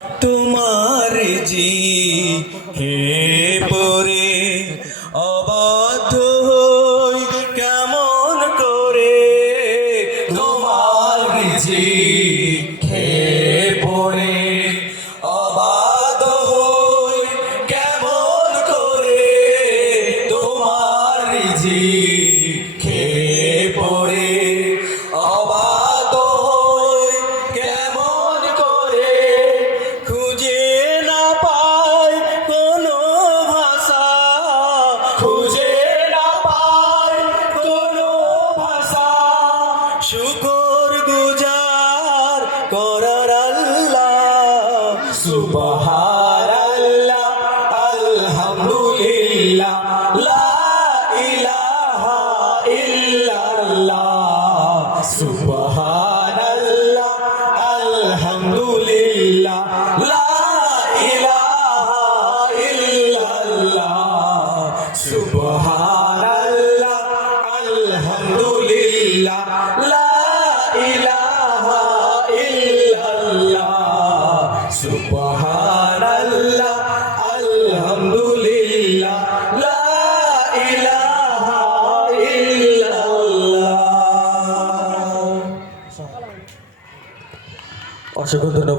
তোমার জি হে পরে অবাধ্য হই কেমন করে, তোমার জি হে পরে অবাধ্য হই কেমন করে, তোমার জি হে পরে অবাধ্য হই কেমন করে, খুঁজে না পাই কোনো ভাষা, খুঁজে না পাই কোনো ভাষা, শুকর গুজার করার আল্লাহ, সুবহানাল্লাহ আলহামদুলিল্লাহ লা ইলাহা ইল্লাল্লাহ, সুবহানাল্লাহ আলহামদুলিল্লাহ লা ইলাহা ইল্লাল্লাহ, সুবহানাল্লাহ আলহামদুলিল্লাহ লা ইলাহা ইল্লাল্লাহ, সুবহানাল্লাহ আলহামদুলিল্লাহ লা ইলাহা ইল্লাল্লাহ। অসংখ্য ধন্যবাদ।